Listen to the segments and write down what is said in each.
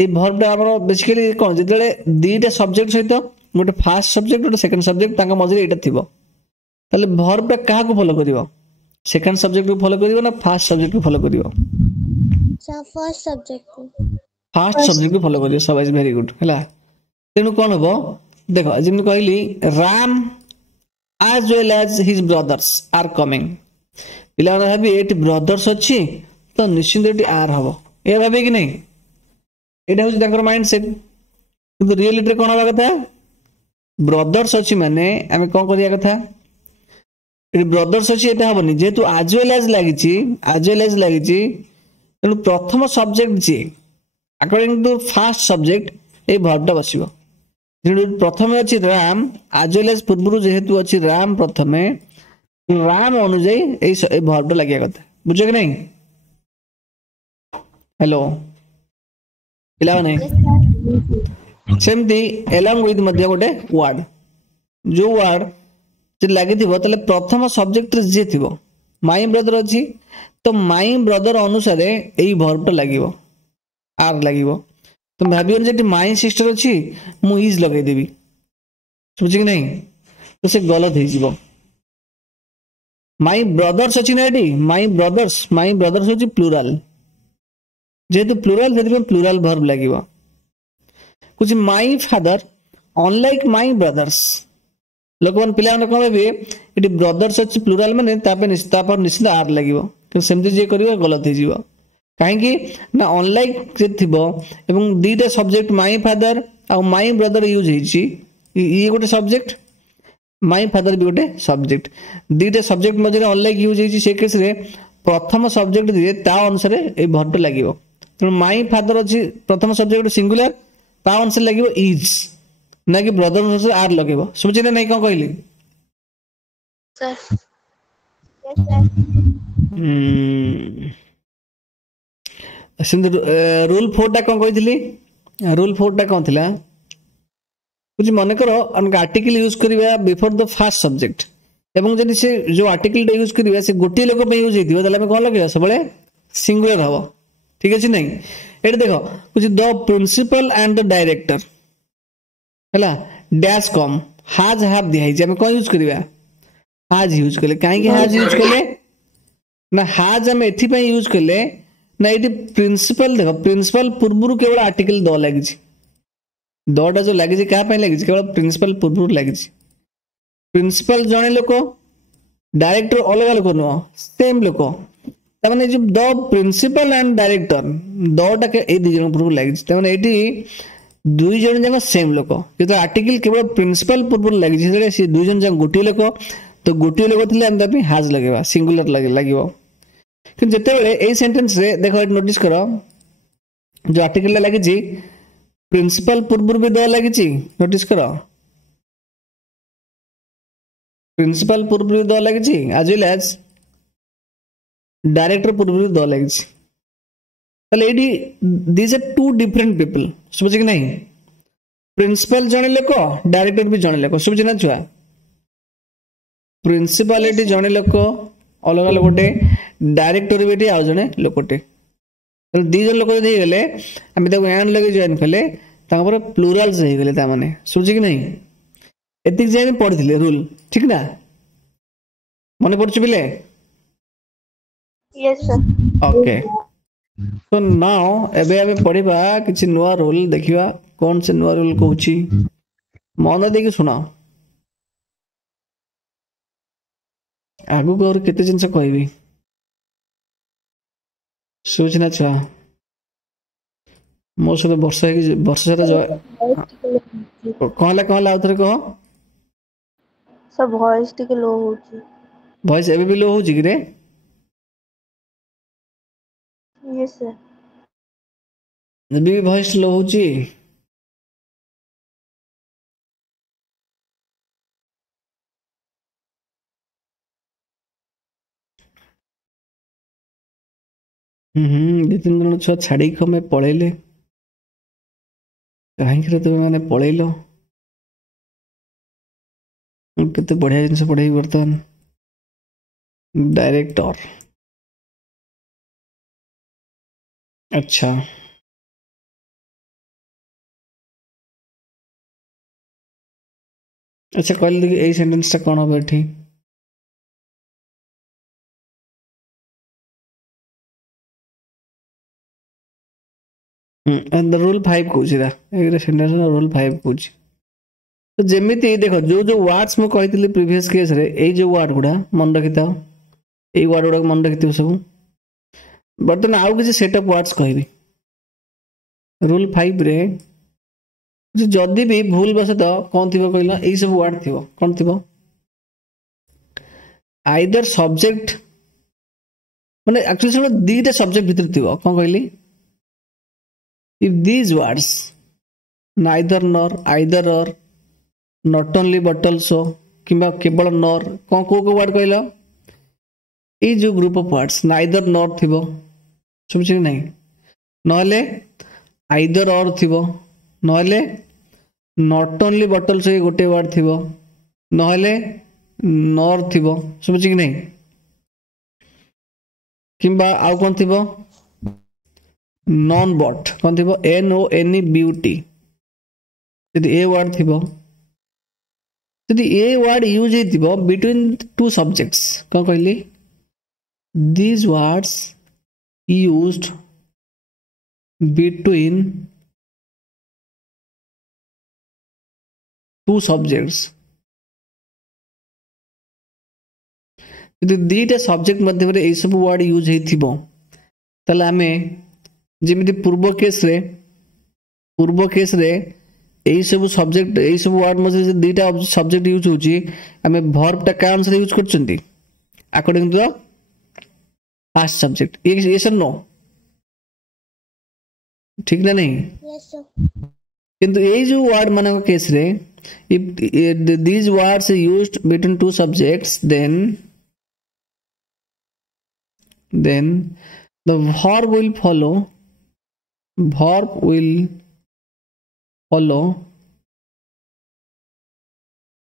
ए verb टा हमरो basically कोन जेतेले दीटा subject सहित गोटे फर्स्ट सब्जेक्ट गोटे सेकंड सब्जेक्ट ताका मझे एटा थिबो ताले वर्ब टा काहा को फॉलो करिवो सेकंड सब्जेक्ट को फॉलो करिवो ना फर्स्ट सब्जेक्ट को फॉलो करिवो सर फर्स्ट सब्जेक्ट को फर्स्ट सब्जेक्ट को फॉलो करिवो सब इज वेरी गुड हला तेनु कोन हबो देखो जिमि कहली Ram as well as his brothers are coming पिला भाबी एट ब्रदर्स अछि तो निश्चित एटी आर हबो ए भाबे कि नहीं एटा होछि ताकर माइंडसेट किंतु रियलिटी कोन हबा कथा ब्रदर्स अछि माने हमें कोन करिया कथा एटी ब्रदर्स अछि एटा हबनी जेतु as well as लागिछि तेनु प्रथम सब्जेक्ट जे according to first subject a verb टा बसिबो प्रथम अच्छी राम आज वेल एज पूर्व जेहेतु अच्छी राम प्रथम राम अनुजाई भर्ब लगे कथा बुझ कि नहीं हेलो पिला नहीं सेमती एलॉन्ग विथ मध्य गोटे वर्ड जो वर्ड जे लगी प्रथम सब्जेक्ट जे थी माई ब्रदर अच्छी तो माई ब्रदर अनुसार यही भर्ब लगे आर लगे तुम भावियों जे माई सिस्टर अच्छी मु इज लगे देवी समझ कि नहीं तो से गलत हो माई ब्रदर्स अच्छी ना एटी माई ब्रदर्स होची प्लूराल जेहेतु प्लूराल से प्लूराल वर्ब लगे कुछ my father unlike my brothers लोक मन पिला कौन भावे ये ब्रदर्स अच्छी प्लूराल माने निश्चित आर लगे सेमती जे करियो गलत हो कहीं ना अनलाइक जे थिबो एवं दीटा सब्जेक्ट माई फादर आ माई ब्रदर यूज होईची ये गोटे सब्जेक्ट माई फादर भी गोटे सब्जेक्ट दीटा सब्जेक्ट मझे अनलाइक यूज होईची से केस रे प्रथम सब्जेक्ट दिए ता अनुसार ए भर्ब लागिवो तो माई फादर अछि प्रथम सब्जेक्ट सिंगुलर ता अनुसार लागिवो इज ना कि ब्रदर अनुसार आर लगेबो समझे ना नहीं कोन कहली सर यस सर रूल 4 टा कौन कही रूल 4 टा कौन थिला कुछ मन करो आर्टिकल यूज करिवा बिफोर द फर्स्ट सब्जेक्ट एवं जदि से जो आर्टिकल टा यूज करिवा से गोटी लोक पे यूज हेतिबो तले हम कोन लगेबा सबले सिंगुलर हबो ठीक अछि नहीं एट देखो कुछ the principal and the director हला डैश कम हाज हैव दिहाई जे हम कोन यूज करिवा हाज यूज करले काहे कि हाज यूज करले ना हाज हम एथि पे यूज करले ना ये प्रिंसिपल देखो प्रिंसिपल पूर्व केवल आर्टिकल द लगी दटा जो लगी क्या लगी केवल प्रिंसिपल पूर्व लगी प्रिंसिपल जड़े लोक डायरेक्टर अलग लोक नुह सेम लोक तमाने जो द प्रिंसिपल एंड डायरेक्टर दटा ये दुई जन पूर्व लगी ये दुई जन जाक सेम लोक जो आर्टिकल केवल प्रिंसिपल पूर्व लगी सी दुई जन जाक गोटे लोक तो गोटे लोक थे हाज लगे सिंगुलर लगे जिते बड़े सेंटेंस रे देखो नोटिस करो जो आर्टिकल लगी प्रिंसिपल पूर्व भी द लगी नोटिस करो प्रिंसिपल पूर्व भी द लगी एज वेल एज डायरेक्टर पूर्व भी द लगी these are two different people समझ कि नहीं प्रिंसिपल जड़े लोक डायरेक्टर भी जड़े लोक समझ ना छुआ प्रिंसिपालिटी जड़े लोक अलग अलग गोटे डायरेक्टर भी आउ जड़े लोकटे दी जन लोक गले आम एंड लगे जॉइन कले प्लूराल्स हो गले माने समझ कि नहीं एतिक जाए पढ़ी रूल ठीक ना मन पड़छ पिले यस सर ओके तो नाउ एबे आमे पढ़िबा किछि नुवा रूल देखिबा कौन से नुवा रूल कहूची मन देकी सुनाओ आगु को और केते जिंस कहबी सोचना छा मो सब वर्षा सारा कहला आउथरे कह सब वॉइस टिके लो होची वॉइस एबे भी लो होची कि रे यस सर एबे भी वॉइस लो होची दी तीन जन छुआ छाड़ी कमे पलैले कहीं तुम मैंने पलैल केते बढ़िया जिनस पढ़े बर्तमान डायरेक्टर अच्छा अच्छा कहले देखि एई सेंटेंस टा कोन हो एठी एंड द रूल 5 कहूची रा एगरे सेंटेंस रूल 5 कहूची तो जेमिति देखो जो जो वर्ड्स मु कहितली प्रीवियस केस रे एई जो वर्ड गुडा मन रखिताओ एई वर्ड गुडा मन रखिथियो सब बर्तन आउ किसी सेटअप वर्ड्स कहबी रूल 5 रे जदि भी भूल बस तो कौन थी कहला यही सब वर्ड थी कौन थी आइदर सब्जेक्ट माने एक्चुअली सब दीटा सब्जेक्ट भीतर थी कौन कहली if these words neither nor either और नॉट ओनली बट आल्सो किंबा केवल नॉर कौन को वर्ड कहला ये जो group of words neither nor थी समझ नहीं नहले आइदर और थी नहले नॉट ओनली बट आल्सो ये गोटे वर्ड थी नहले नॉर थी समझ कि नहीं किंबा आउ कौन थी नॉन बट कौन थी NONE ब्यूटी यदि ए वर्ड थी यदि ए वर्ड यूज हो बिटवीन टू सब्जेक्ट्स कौन कहली these words used between two subjects यदि दीटा सब्जेक्ट मध्य रे ए सब वर्ड यूज हेथिबो तले हमें जेमिति पूर्व केस रे ए सब सब्जेक्ट ए सब वर्ड मध्य दीटा सब्जेक्ट यूज होची हमें वर्ब टा का आंसर यूज करचंती according to the past subject ये सब नो ठीक ना नहीं yes sir किंतु ये जो वर्ड माने को केस रे if these words are used between two subjects then the verb will follow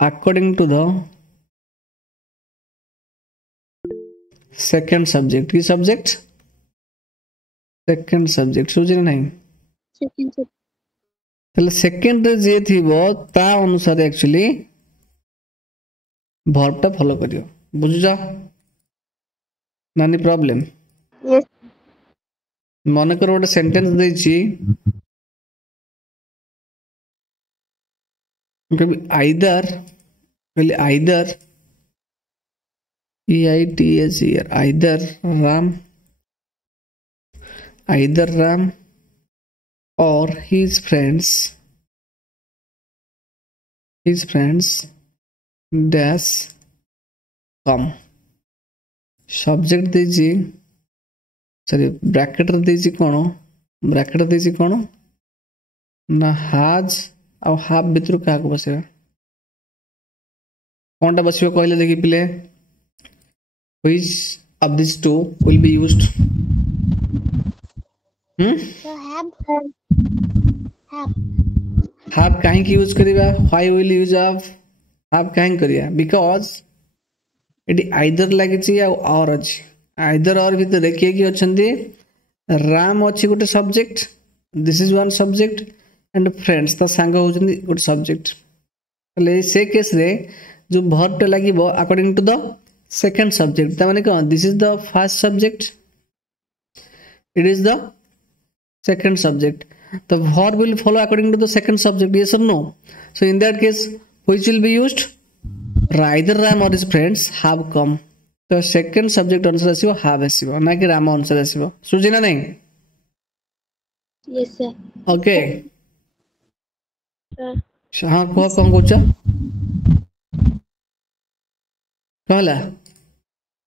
according to the second subject की subject सेकंड सब्जेक्ट सोच नहीं second sir ताले सेकंड रे जे थिबो ता अनुसार एक्चुअली वर्ब टा फॉलो करियो बुझु जा नानी प्रॉब्लम yes मन कर गोटे सेंटेंस देछि कभी either EITHER either Ram or his friends dash come subject देजी सॉरी ब्रैकेट देजी कोन ना हाज आ हाफ भितर का बसेगा कोनटा बसियो कहले देखि पिले which of these two will be used so have कहीं की यूज करिबा why will use of have कहीं करिया because एडी आइदर लागि छी या और अछि आइदर और भीतर देखिए कि अछंती राम अछि गोटे subject this is one subject and friends ता संग होचंती गोटे सब्जेक्ट ले से केस रे जो वर्ब टा लागिबो according to the second subject ता माने कोन this is the first subject it is the second subject the verb will follow according to the second subject yes or no so in that case which will be used either Ram or his friends have come तो second subject answer आसीबो have आसीबो ना कि Ram answer आसीबो सुझी ना नहीं yes sir okay sir हां को कौन coach कहला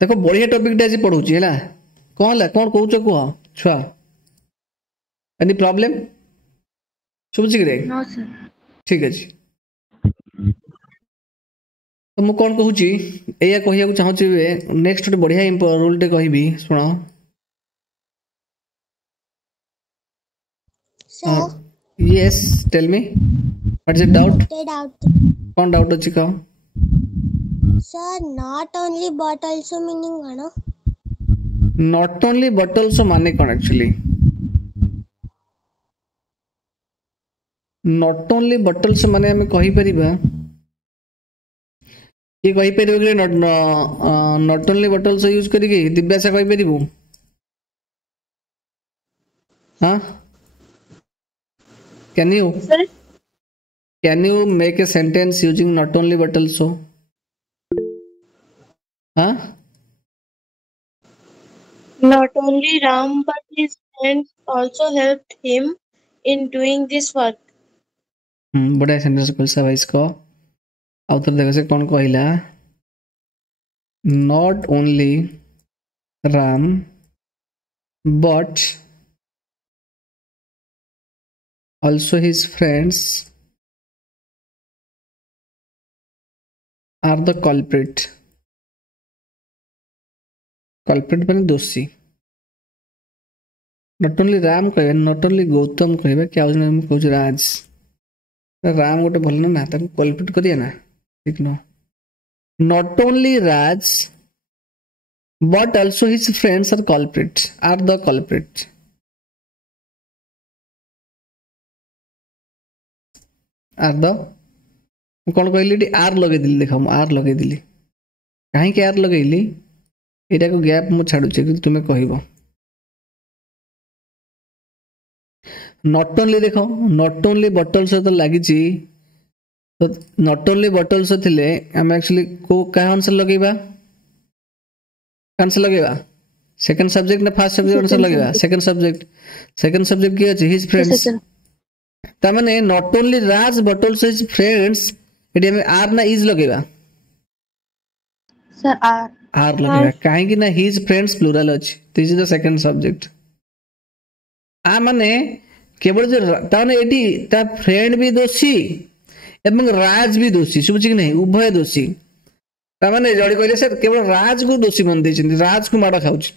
देखो बढ़िया टॉपिक टा आज पढौची हैला कहला कौन कहउछ को छुआ एनी प्रॉब्लम सुबुची रे no sir ठीक अछि तो मु कोन कहूची एया कहिया को चाहूची नेक्स्ट ଗୋଟେ बढ़िया रूल टे कहबी सुनो sir yes tell me what is doubt कौन डाउट अछि का sir not only but also meaning ano not only but also माने कोन actually not only but also माने हमें कहि परिबा ये कहि परिबो कि not only but also use करिके दिव्यासा कहि परिबो हां can Sir, you make a sentence using not only but also huh not only Ram but his friends also helped him in doing this work. बढ़िया सेंटेंस कल सा भाई इसको आउतर देखो से कौन कहला not only Ram but also his friends are the culprit माने दोषी not only Ram कहबे not only गौतम कहबे क्या हो हम कहू राज राम गोटे भल ना ताको कल्पिट करिया ना ठीक न not only Raj but also his friends are the culprit are the कौन कहली आर लगे दिली देख आर लगे दिली कहीं आर लगेली एटा को गैप मु छाडुचे कि तुमे कहबो नॉट ओनली देखो नॉट ओनली बटल से तो लागि छी तो नॉट ओनली बटल से थिले हम एक्चुअली को का आंसर लगेबा आंसर लगेबा सेकंड सब्जेक्ट ना फर्स्ट सब्जेक्ट आंसर लगेबा सेकंड सब्जेक्ट की अछि हिज फ्रेंड्स ता माने not only Raj but also his friends एडी में आर ना इज लगेबा Sir, आर लगेबा काहे कि ना हिज फ्रेंड्स प्लूरल अछि this is the second subject आ माने केवल जो ताने एटी ता फ्रेंड भी दोषी एवं राज भी दोषी सुबुची कि नहीं उभय दोषी ता माने जड़ी कहले सर केवल राज को दोषी मान देछिन राज को माडा खाउछ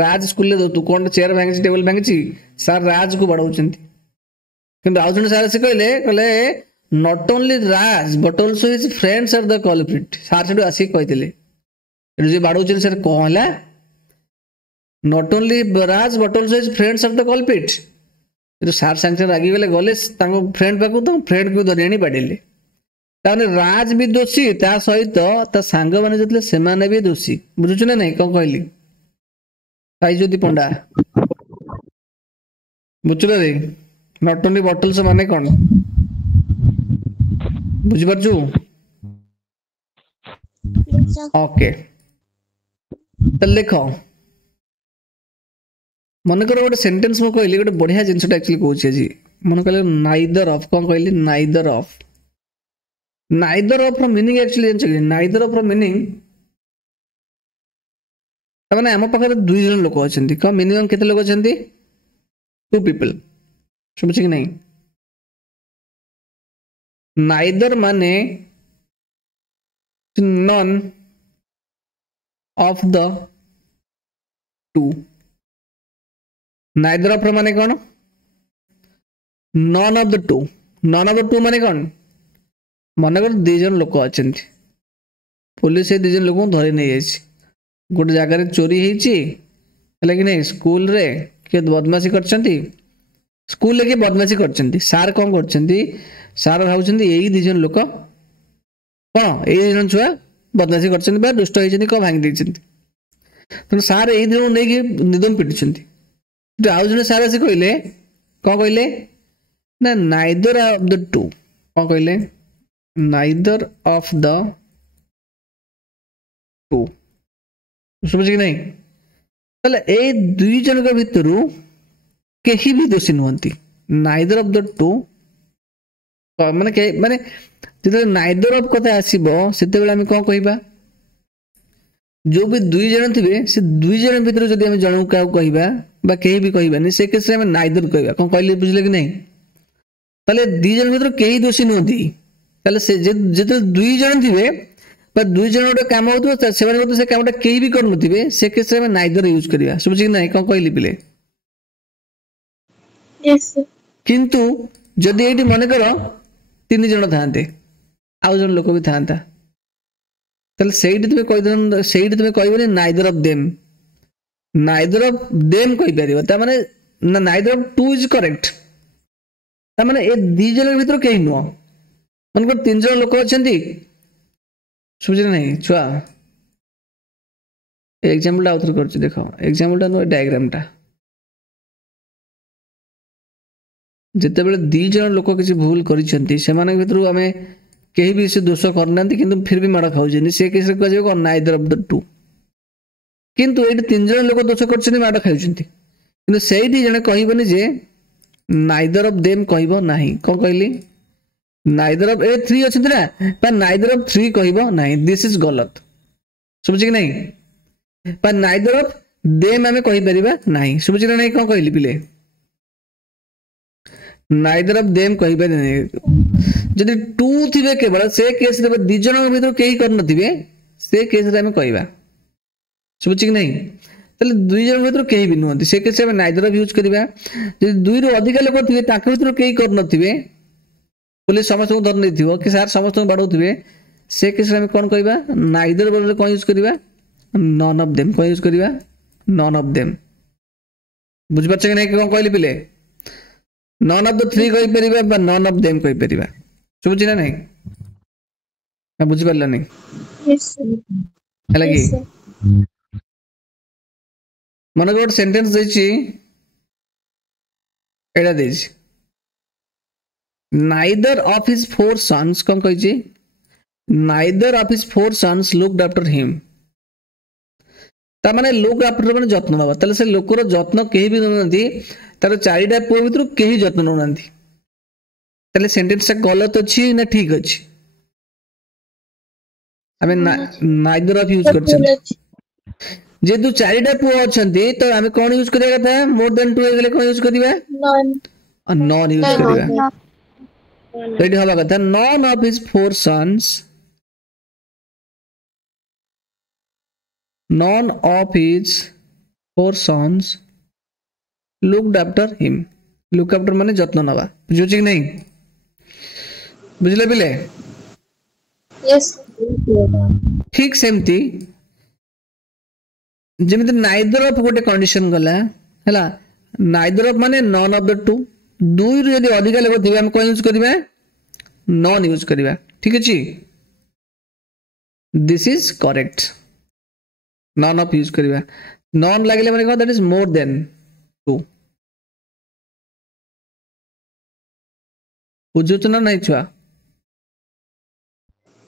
राज स्कूल ले तू कोन चेयर भांगी टेबल भांगी सर राज को बडाउछंती किंतु आउ जने सर से कहले not only Raj but also his friends are the culprit sir सेडू आसी कहतिले जे बाडौछन सर कहला not only Raj but also his friends are the culprit जो सार सांगे रागी गले फ्रेंड पाक तो फ्रेंड को धरी बाड़े ताने राज भी दोषी ता सहित ता सांग माने जतले से माने भी दोषी बुझुछु ना नहीं कौन कहली साई ज्योति पंडा बुझुला रे नॉट ओनली बॉटल्स माने कौन बुझि परछु Sir, ओके तो लिखो मन कर गोटे सेंटेंस मु कहली गोटे बढ़िया जिनसटा एक्चुअली कहूची जी मन कहले नाइदर ऑफ कौन कहली नाइदर ऑफ रो मीनिंग एक्चुअली जानछ नाइदर ऑफ रो मीनिंग माने हम पाखरे दुई जन लोक अछंती को मिनिमम केते लोक अछंती टू पीपल समझ कि नहीं नाइदर माने none of the two neither of माने कौन नन ऑफ द टू माने कौन मन कर दी जन लोक अच्छा पुलिस दी जन लोक धरी नहीं जाइए गोटे जगार चोरी होती नहीं स्कूल रे किए बदमाशी करछंती स्कूल ले किए बदमाशी करछंती सार कौन करछंती सार भावुछंती एई दी जन लोक कौन एई जन छुआ बदमाशी करछंती बा दुष्ट होइछंती को भांगी दैछंती तो सार एई दिन नै कि निदम पिटिछंती तो आउ जने सार से कहले कौन कहले ना नाइदर ऑफ द टू कौन कहले नाइदर ऑफ द टू समझ कि नहीं तले ए दुई जन का भितरु केही भी दोषी नुहंती नाइदर ऑफ द टू माने माने जते नाइदर ऑफ कथा आसीबो सेते बेला हम कोन कहिबा जो भी दुई जन थिबे से दुई जन भितर जदि हम जणु का कहिबा बा केही भी कहिबा नि से केस रे हम नाइदर कहिबा कोन कहले बुझले कि नहीं तले दुई जन भितर केही दोषी नुहंती तले से जते दुई जन थिबे बा दुई जन गोटे काम होतो से माने से कामटा केही भी कर नथिबे से केस रे हम नाइदर यूज करिबा समझ कि नहीं कोन कहली पिले yes, sir. किंतु जदि एटी मन कर तीन जन थांते आउ जन लोक भी थांता तले सेठी तुमे कहबनी नाइदर ऑफ देम कहि परिबो ता माने neither of two is correct ता माने ए दी जन भीतर केही नुह मन को तीन जन लोक अछंती सुबुझे नहीं छुआ एग्जांपल आउथर करछि देखो एग्जांपल नो डायग्राम टा जते बेले दी जन लोक किसी भूल करिसेंती सेमानक भितरु हमें केही भी से दोष करनांती किंतु फिर भी माड़ खाउजेनी से केस रे कहजे को नाइदर ऑफ द टू किंतु एठी तीन जन लोक दोष करछनी माड़ खाउछंती किंतु सेठी जने कहिबनी जे नाइदर ऑफ देम कहबो नाही को कहली नाइदर ऑफ ए 3 अछि ना पर नाइदर ऑफ 3 कहबो नाही दिस इज गलत समझि कि नहीं पर नाइदर ऑफ देम हमें कहि परिबा नाही समझि ना नहीं को कहली पिले नाइदर ऑफ देम कहि पारे नहीं जदि 2 थिबे केवल से केस रे दी जन भीतर केही कर नथिबे से केस रे हमें कहबा समझि कि नहीं तले दुई जन भीतर केही भी नहंती से केस रे नाइदर ऑफ यूज करबा जदि दुई रो अधिक लोक थिबे ताके भीतर केही कर नथिबे पुलिस समस्त को धर नथिबो कि सर समस्त को बाडौथिबे से केस रे हमें कोन कहबा नाइदर बदले कोन यूज करबा none of them cone use करबा नॉन ऑफ देम बुझ पछ कि नहीं कोन कहली पिले नॉन ऑफ द 3 कहि परिबा बा नॉन ऑफ देम कहि परिबा बुझि ना नहीं मैं बुझि परला नहीं Yes, sir. हला कि Yes, sir. मन गोट सेंटेंस देछि एडा देछि नाइदर ऑफ हिज 4 सन्स कोन कहि neither of his 4 sons looked after him ता माने लुक आफ्टर माने जत्न नबा तले से लोकर जत्न केही भी ननंती तार चारिटा पुओ भितर केही जत्न ननंती तले सेंटेंस गलत अछि ना ठीक अछि हमें नाइदर ऑफ यूज करछन जे दु चारिटा पुओ अछंती तो हमें कोन यूज करिया कथा मोर देन 2 गेले कोन यूज करिबा None. नॉन यूज करिबा रेडी हवा कथा none of his 4 sons none of his 4 sons looked after him look after माने जत्न नबा बुझु छी नहीं बुझले बिले Yes. ठीक सेमती जेमिति नाइदर ऑफ गोटे कंडीशन गला हैला नाइदर ऑफ माने नॉन ऑफ द टू दुई रे यदि अधिक लोग थिबे हम कोन यूज करबा नॉन यूज करबा ठीक अछि this is correct none of use करबा नॉन लागले माने को दैट इज मोर देन 2 बुझुत ना नहीं छुआ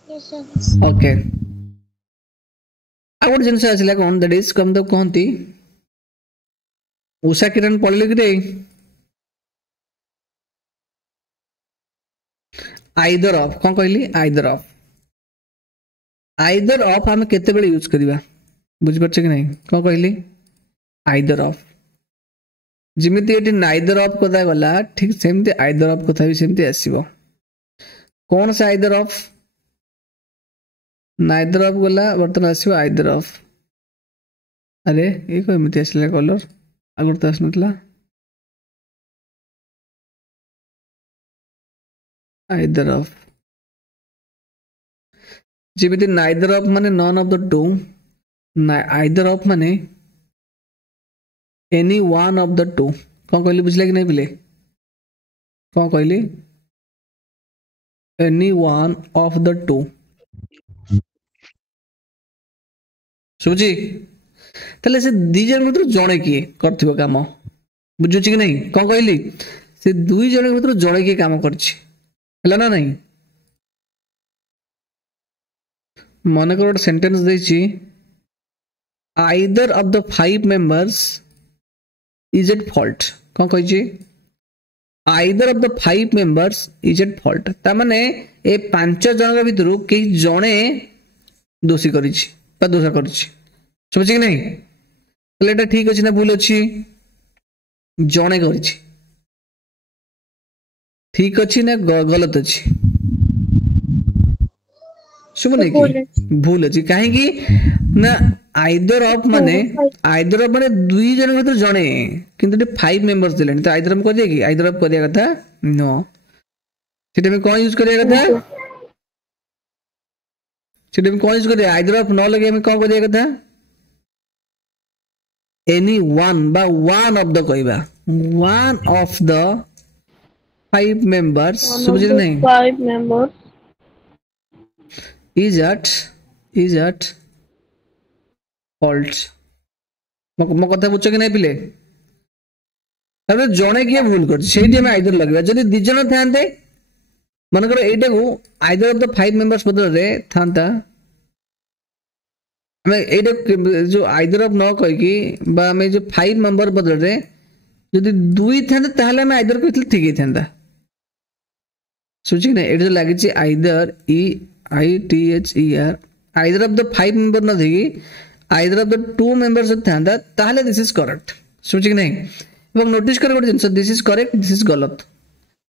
Yes, sir. ओके आ गोटे जिनस आसला कोन दैट इज कम तो कहती उषा किरण पढ़ले कि रे आइदर ऑफ कौन कहली आइदर ऑफ हम केते बेले यूज करबा बुझ परछ कि नहीं कौन कहली आइदर ऑफ जिमिति एटी नाइदर ऑफ कथा गला ठीक सेमते आइदर ऑफ कथा भी सेमते आसीबो कौन से आइदर ऑफ नाइदर ऑफ गला बर्तन आसीबो आइदर ऑफ अरे ये कोई मिति आसले कलर आगुर त आसनतला आइदर ऑफ जिमिति नाइदर ऑफ माने none of the two either of माने any one of the two कौन कहली बुझले कि नहीं पिले कौन कहली any one of the two सुजी तले से दी जन भीतर जणे किए करथिबो काम बुझु छी कि नहीं कौन कहली से दुई जन भीतर जणे किए काम करछि हला ना नहीं मन को सेंटेंस देछि either of the 5 members is at fault कौन कहि either of the 5 members is at fault ता माने ए 5 जन भीतर के जणे दोषी करिछि बा दोष करिछि समझ कि नहीं तले एटा ठीक अछि ना भूल अछि जणे करिछि ठीक अछि ना गलत अछि सुमने की भूल अछि काहे कि ना आइदर ऑफ माने दुई जन भीतर जणे किंतु 5 मेंबर्स दिलेन तो आइदर हम कह दिया कि आइदर ऑफ करिया कथा नो सेटा में कोन यूज करिया कथा सेटा में कोन यूज करिया आइदर ऑफ न लगे में कोन करिया कथा एनी वन बा वन ऑफ द कहबा वन ऑफ द 5 मेंबर्स समझ नहीं 5 members is at is at fault. मो कथा बुझ कि नहीं पिले जड़े किए भूल कर आइदर लगे जदि दी जन था मनकर एटा को आइदर ऑफ द 5 मेंबर्स बदल रे थांता हमें एटा जो आइदर ऑफ न कह कि बा हमें जो 5 मेंबर बदल रे जदि दुई था ताहले हमें आइदर कहते ठीक ही था सोची ना एटा लगे छि either EITHER either of the 5 member न थी आइदर ऑफ द 2 मेंबर्स था ताहले दिस इज करेक्ट सोची नहीं एवं नोटिस कर गोटे जिनस this is correct this is गलत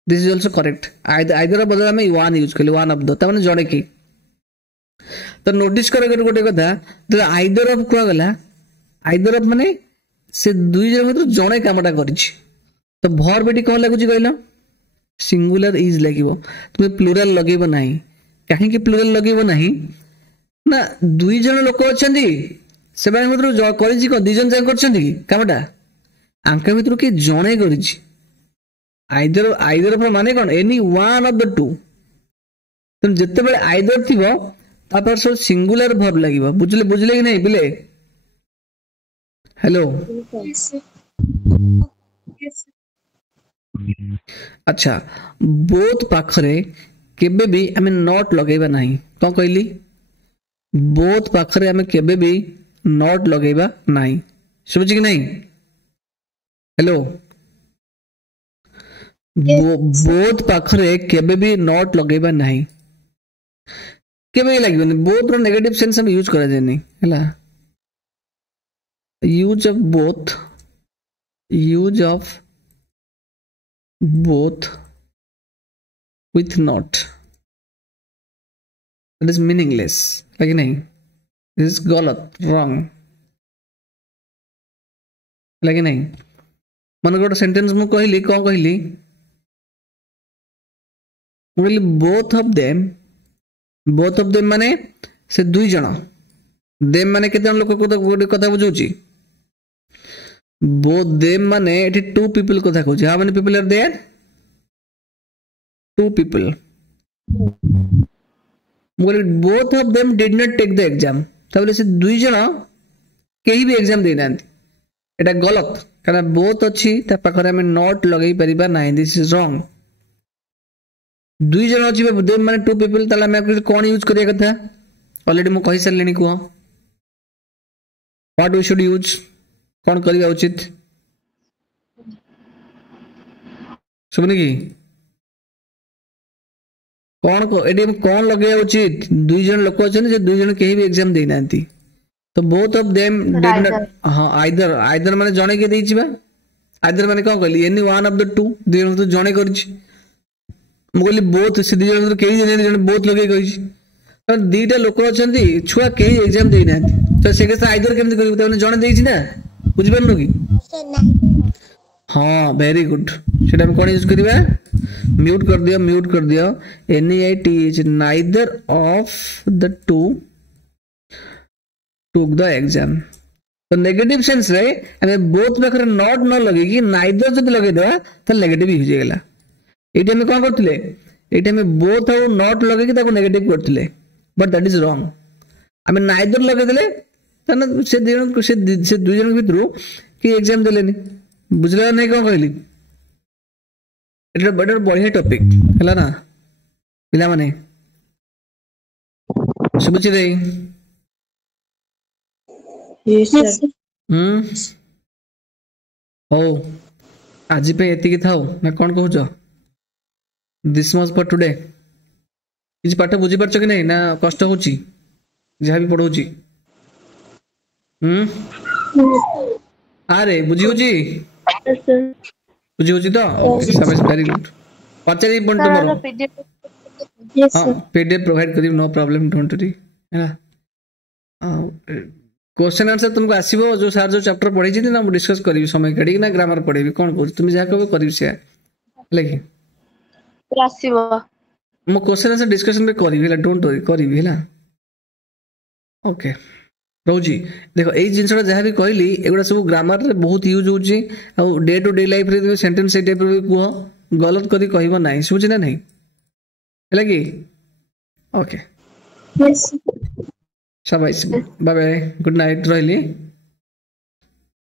this is also correct either बदल आम वन यूज कले वन ऑफ द तमाने जड़े कि तो नोटिस कर गोटे कथा तो आइदर ऑफ कुआ गला आइदर ऑफ माने से दुई जन भीतर जड़े कामटा करिछि तो वर्ब एटी कोन लागुछि कहलो सिंगुलर इज लागिवो तुमे प्लुरल लगेबो नाही काहे कि प्लुरल लगेबो नाही ना दुई जन लोक अछंती से बारे भीतर करिछि को दुई जन जा करछंती कि कामटा आंका भीतर के जड़े करिछि आइदर ऑफ माने कौन any one of the to तुम जिते बड़े आइदर थी तापर सब सिंगुलर वर्ब लगिवो बुझले कि नहीं बिले हेलो अच्छा बोथ पाखरे केबे भी हमें नॉट लगेबा नहीं तो कहली बोथ पाखरे हमें केबे भी नॉट लगेबा नहीं समझ कि नहीं हेलो बोथ पाखरे केबे भी नॉट लगेबा नहीं केबे लागबे बोथ रो नेगेटिव सेंस हम यूज करा देनी हला use of both with not that is meaningless like नहीं this is गलत wrong like नहीं मन गोटे सेंटेंस मु कहली कौन कहली बोथ ऑफ देम माने से दुई जन देम माने केते जन लोक गोटे कथा बुझौची बोथ देम माने एठी टू पीपल कथा कहूची how many people are there two people बोले both of them did not take the exam तबले से दुई जन केही भी एग्जाम दे नांती एटा गलत कारण बोथ अछि ता पाखरे हम नॉट लगेई परिबा नाही दिस इज रॉन्ग दुई जन अछि देम माने टू पीपल ताला मैं कोन यूज करिया कथा ऑलरेडी मु कहि सरलेनी को व्हाट वी शुड यूज कौन करिया उचित सुबनी की कौन को एडी कौन लगे उचित दुई जन लोक अछन जे दुई जन केही भी एग्जाम दे नांती तो both of them did not हां आइदर माने जणे के देइछि बा आइदर माने कोन कहली any one of the to दुई जन तो जणे करछि मु कहली बोथ से दुई जन तो केही जने बोथ लगे कहिछि तो दीटा लोक अछंती छुआ केही एग्जाम दे नांती तो से के आइदर केमते करियो तने जणे देइछि ना बुझ पारनो कि हाँ वेरी गुड सेटा हम कोन यूज करबा म्यूट कर दियो NEIT is neither of the two took the exam तो नेगेटिव सेंस रे हमें बोथ पाखरे नॉट न लगे कि नाइदर जब लगे देबा त नेगेटिव हो जायला एटा हम कोन करथिले एटा हम बोथ और नॉट लगे कि ताको नेगेटिव करथिले बट दैट इज रॉन्ग हमें नाइदर लगे देले तने से दुई जन भीतर कि एग्जाम देलेनी बुझला नहीं कौन कहली एटा बड़ा बढ़िया टॉपिक हला ना पिला माने सुबुची रे Yes, sir. हो आज पे एतिकी थाओ ना कौन कहूछ दिस मच फॉर टुडे किछ पाठ बुझी पारछ कि नहीं ना कष्ट होची जहाँ भी पढ़ौची अरे बुझी होची Yes, sir. बुझी होची तो ओके सबसे वेरी गुड पचारी पॉइंट तुम्हारो Yes, हां sir. पीडीएफ प्रोवाइड करी नो प्रॉब्लम डोंट वरी है ना क्वेश्चन आंसर तुमको आसीबो जो सर जो चैप्टर पढ़ै छी ना डिस्कस करी समय काढी ना ग्रामर पढ़ेबी कोन कहू तुम जा कहबो करी से लेकिन रासिबो मो क्वेश्चन आंसर डिस्कशन में करी हला डोंट वरी करी हला ओके रोजी देखो ए जिंसटा जहाँ भी कहली एगुड़ा सब ग्रामर रे बहुत यूज होची आ डे टू डे लाइफ रे सेंटेंस से टाइप रे कुह गलत करी कहबो नाही सुझी ना नहीं हला की ओके Yes. शाबाश बाय बाय गुड नाइट रहिली